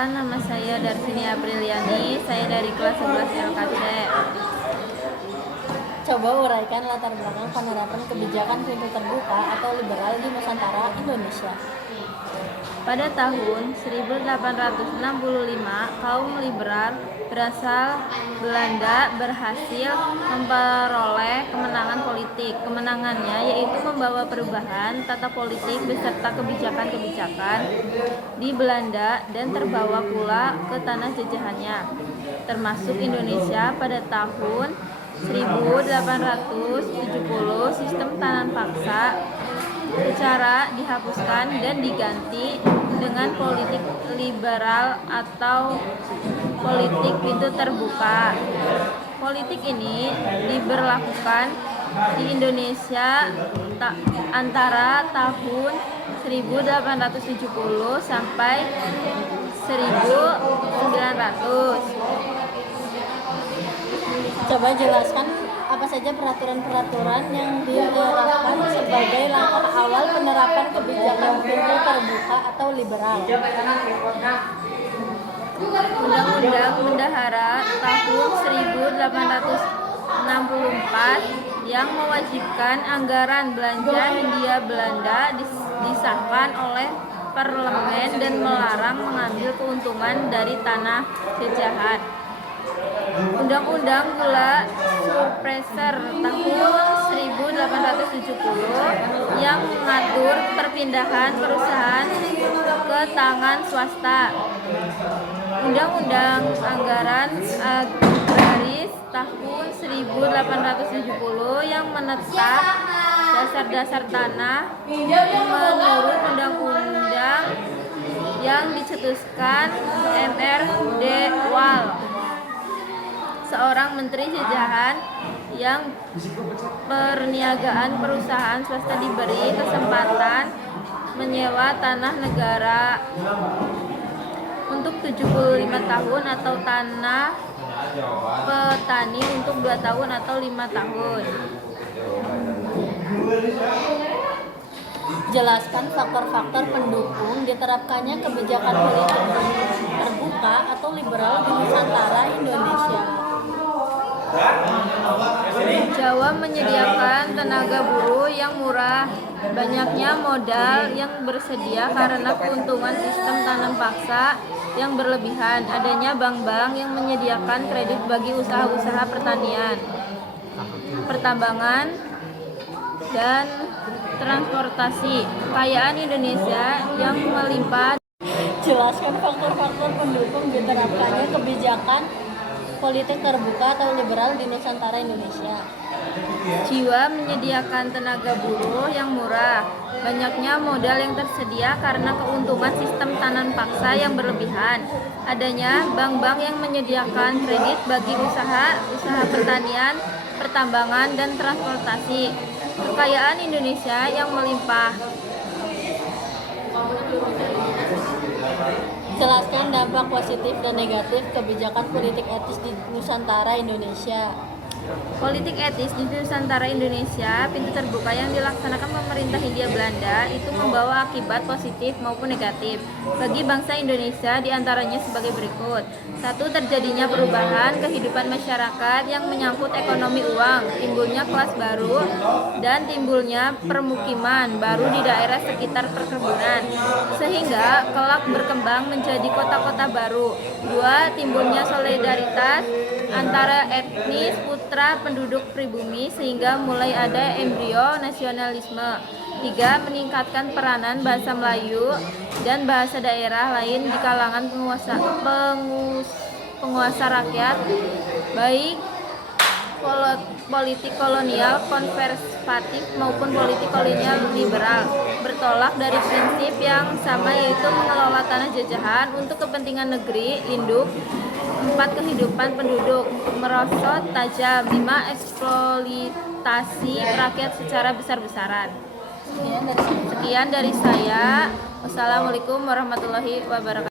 Perkenalkan, nama saya Darsini Apriliani, saya dari kelas 11 LKC. Coba uraikan latar belakang penerapan kebijakan pintu terbuka atau liberal di Nusantara, Indonesia. Pada tahun 1865, kaum liberal berasal Belanda berhasil memperoleh kemenangan politik. Kemenangannya yaitu membawa perubahan tata politik beserta kebijakan-kebijakan di Belanda dan terbawa pula ke tanah jajahannya, termasuk Indonesia. Pada tahun 1870, sistem tanam paksa secara dihapuskan dan diganti dengan politik liberal atau politik pintu terbuka. Politik ini diberlakukan di Indonesia antara tahun 1870 sampai 1900. Coba jelaskan apa saja peraturan-peraturan yang diterapkan sebagai langkah awal penerapan kebijakan pintu terbuka atau liberal. Undang-Undang Bendahara tahun 1864 yang mewajibkan anggaran belanja Hindia Belanda disahkan oleh parlemen dan melarang mengambil keuntungan dari tanah jajahan. Undang-Undang Gula Surpreser tahun 1870 yang mengatur perpindahan perusahaan ke tangan swasta. Undang-Undang Anggaran Agraris tahun 1870 yang menetap dasar-dasar tanah menurut undang-undang yang dicetuskan MRD Wal, seorang menteri jajahan yang perniagaan perusahaan swasta diberi kesempatan menyewa tanah negara untuk 75 tahun atau tanah petani untuk 2 tahun atau 5 tahun. Jelaskan faktor-faktor pendukung diterapkannya kebijakan politik terbuka atau liberal di Nusantara, Indonesia. Jawa menyediakan tenaga buruh yang murah, banyaknya modal yang bersedia karena keuntungan sistem tanam paksa yang berlebihan, adanya bank-bank yang menyediakan kredit bagi usaha-usaha pertanian, pertambangan, dan transportasi. Kekayaan Indonesia yang melimpah. Jelaskan faktor-faktor pendukung diterapkannya kebijakan politik terbuka atau liberal di Nusantara, Indonesia. Jiwa menyediakan tenaga buruh yang murah, banyaknya modal yang tersedia karena keuntungan sistem tanam paksa yang berlebihan, adanya bank-bank yang menyediakan kredit bagi usaha pertanian, pertambangan, dan transportasi. Kekayaan Indonesia yang melimpah. Jelaskan dampak positif dan negatif kebijakan politik etis di Nusantara, Indonesia. Politik etis di Nusantara Indonesia, pintu terbuka yang dilaksanakan pemerintah Hindia Belanda itu membawa akibat positif maupun negatif bagi bangsa Indonesia, diantaranya sebagai berikut. 1. Terjadinya perubahan kehidupan masyarakat yang menyangkut ekonomi uang, timbulnya kelas baru, dan timbulnya permukiman baru di daerah sekitar perkebunan, sehingga kelak berkembang menjadi kota-kota baru. 2. Timbulnya solidaritas antara etnis putra penduduk pribumi sehingga mulai ada embrio nasionalisme. 3. Meningkatkan peranan bahasa Melayu dan bahasa daerah lain di kalangan penguasa rakyat, baik politik kolonial konservatif maupun politik kolonial liberal, bertolak dari prinsip yang sama yaitu mengelola tanah jajahan untuk kepentingan negeri induk. 4. Kehidupan penduduk merosot tajam. 5. Eksploitasi rakyat secara besar-besaran. Sekian dari saya. Wassalamualaikum warahmatullahi wabarakatuh.